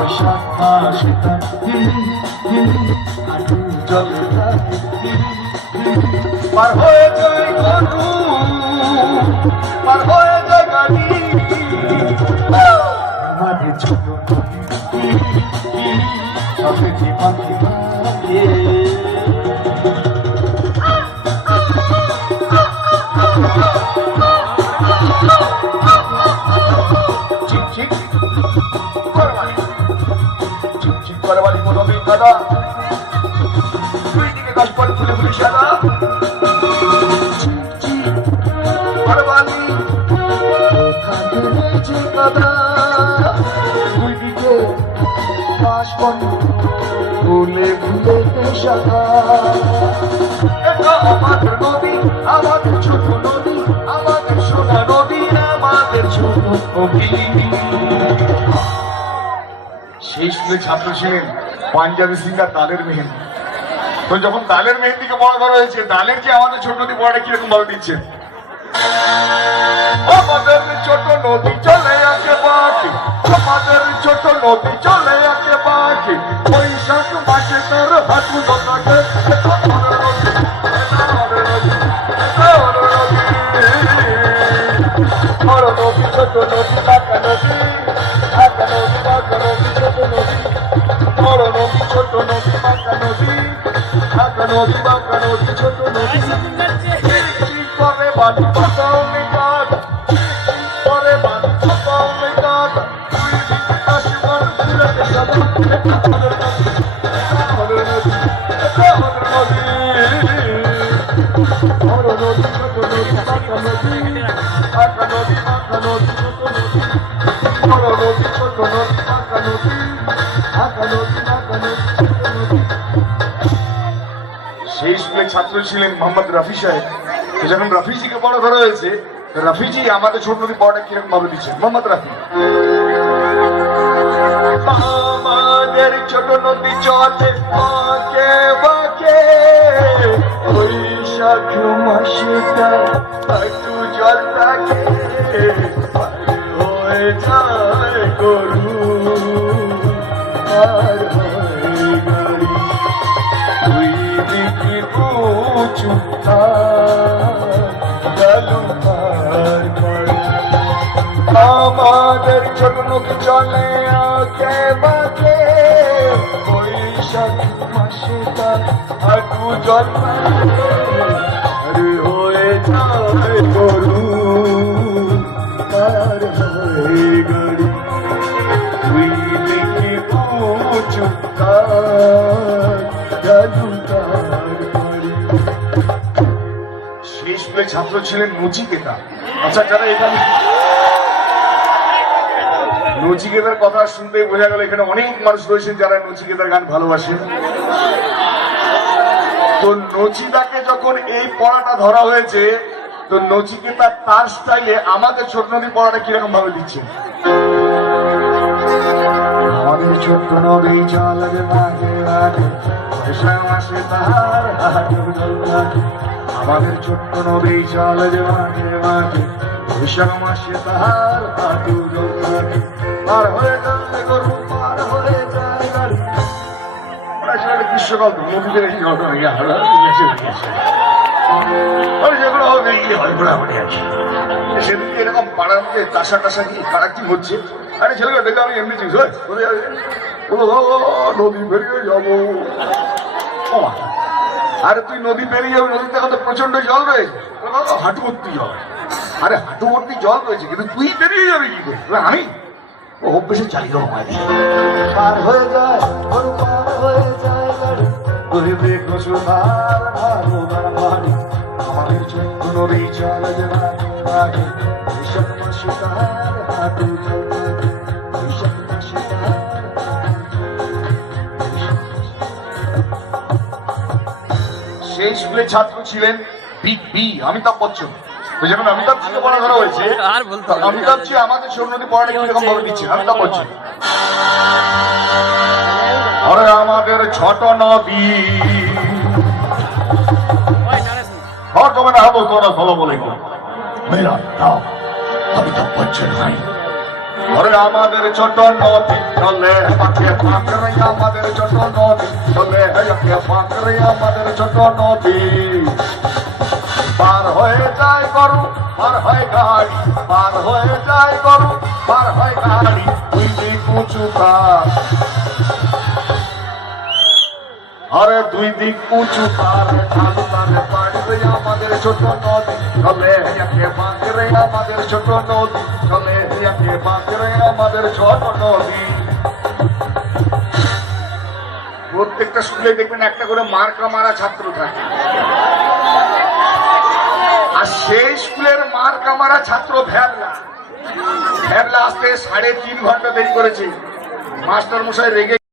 ওই শাখা সেটা হাঁটু জলে পার হয়ে যায় গরু, পার হয়ে যায় গাড়ি, আমাদের ছোট পাখি পাখি চিকচিক করে বাড়ি প্রথমে কাদা, দুই দিকে গাছ পরে ফুলে ফুলে সাদা, দুই দিকে বাঁশ বনে ফুলে ফুলে সাদা। এটা আমাদের নদী, আমাদের ছোট নদী, আমাদের সোনা নদী, আমাদের ছোট নদী। সেই স্কুলে ছাত্র ছিলেন পাঞ্জাবি সিঙ্গার দালের মেহেন্দি। তো যখন দালের মেহেন্দিকে বড় করা হয়েছে, দালের যে আমাদের ছোট নদী বড়টা কিরকম ভাবে দিচ্ছেন, আমাদের ছোট নদী চলে আকে বাকি, আমাদের ছোট নদী চলে আকে বাকি, বৈশাখ মাসে তার হাঁটু দোকাকে বড় নদী ছোট নদী বাঁকা নদী, বাঁকা নদী বাঁকা নদী ছোট নদী, বড় নদী ছোট নদী বাঁকা নদী, বাঁকা নদী বাঁকা নদী ছোট নদী, করে বাড়ি পাতালে কাজ, করে বাড়ি পাতালে কাজ, দুই দিকে আসবার ফুলেতে সাদা, আমাদের নদী, আমাদের নদী, আমাদের নদী, বড় নদী ছোট নদী বাঁকা নদী, বাঁকা নদী বাঁকা নদী ছোট নদী, বড় নদী ছোট নদী বাঁকা নদী, বাঁকা নদী বাঁকা নদী ছোট নদী। সেই স্কুলের ছাত্র ছিলেন মোহাম্মদ রফি সাহেব। যখন রফিজিকে বড় ধরা হয়েছে, রফিজি আমাদের ছোট নদী বড়টা কিরকম ভাবে দিচ্ছেন, মোহাম্মদ রফি। আমাদের ছোট নদী চলে বাঁকে বাঁকে, বৈশাখ মাসে একটু জল থাকে, হয়ে যায় গরু আর হয় গাড়ি, দুই দিকে উঁচু আমাদের ছোট নদী চলে আগে বাঁকে, বৈশাখ মাসে তার হাঁটু জল হয়ে যায় গরু তার হয়ে গাড়ি, দুই দিকে উঁচু সেই স্কুলে ছাত্র ছিলেন নচিকেতা। আচ্ছা, যারা এখানে নচিকেতার কথা শুনতেই বোঝা গেল এখানে অনেক মানুষ রয়েছেন যারা নচিকেতার গান ভালোবাসেন। তো নচিতাকে যখন এই পড়াটা ধরা হয়েছে, তো নচিকেতা তার স্টাইলে আমাদের ছোট নদী পড়াটা কিরকম ভাবে দিচ্ছে। আমাদের ছোট্ট নদী চলে বাঁকে বাঁকে, বৈশাখ মাসে তার হাঁটু জল থাকে, আমাদের ছোট্ট নদী চলে বাঁকে বাঁকে, বৈশাখ মাসে তার হাঁটু জল থাকে, পার হয়ে যায় গরু পার হয়ে যায় গাড়ি। গ্রীষ্মকাল তো নদীতে রেখে ঘটনা যেগুলো হবে মোটামুটি আর কি। সেদিকে এরকম পাড়ার মধ্যে চাষা টাষা কি কারা কি হচ্ছে, আরে ছেলেগুলো ডেকে আমি এমনি চিন্স নদী পেরিয়ে যাবো। আরে তুই নদী পেরিয়ে যাবি, নদীতে এখন তো প্রচন্ড জল রয়েছে, হাঁটু ভর্তি জল। আরে হাঁটু ভর্তি জল রয়েছে কিন্তু তুই পেরিয়ে যাবি কি করে, আমি অভ্যেসে চালিয়ে দেবো। পার হয়ে যায় গরু পার হয়ে যায় গাড়ি, গরিবে কচুধার ভালোদার বাড়ি, আমাদের ছোট্ট নদী চলে যে বাঁকে বাঁকে, বৈশাখ মাসে তার হাঁটু জল থাকে, বৈশাখ মাসে তার। সেই স্কুলে ছাত্র ছিলেন বিগ বি অমিতাভ বচ্চন। যেমন অমিতাভ কে পড়া ধরা হয়েছে, অমিতাভ জি আমাদের ছোট নদী পড়াটা কিরকম ভাবে দিচ্ছে অমিতাভ বচ্চন। আরে আমাদের ছোট নদী मेरा नाम अमिताभ बच्चन है, ওরে আমাদের ছোট নদী চলে পাকে পাকরে আমাদের ছোট নদী চলে পাকে পাকরে আমাদের ছোট নদী পার হয়ে যায় গরু পার হয় গাড়ি পার হয়ে যায় গরু পার হয় গাড়ি দুই দিক উঁচু পার আরে দুই দিক উঁচু পার ঢালু তারে পাড়বে আমাদের ছোট নদী চলে একে পাকরে আমাদের ছোট নদী চলে একে পাকরে আমাদের ছোট নদী। প্রত্যেকটা স্কুলে দেখবেন একটা করে মার্কা মারা ছাত্র থাকে, আর সেই স্কুলের মার্কা মারা ছাত্র ভ্যাবলা আসতে 3.5 ঘন্টা দেরি করেছে। মাস্টার মশাই রেগে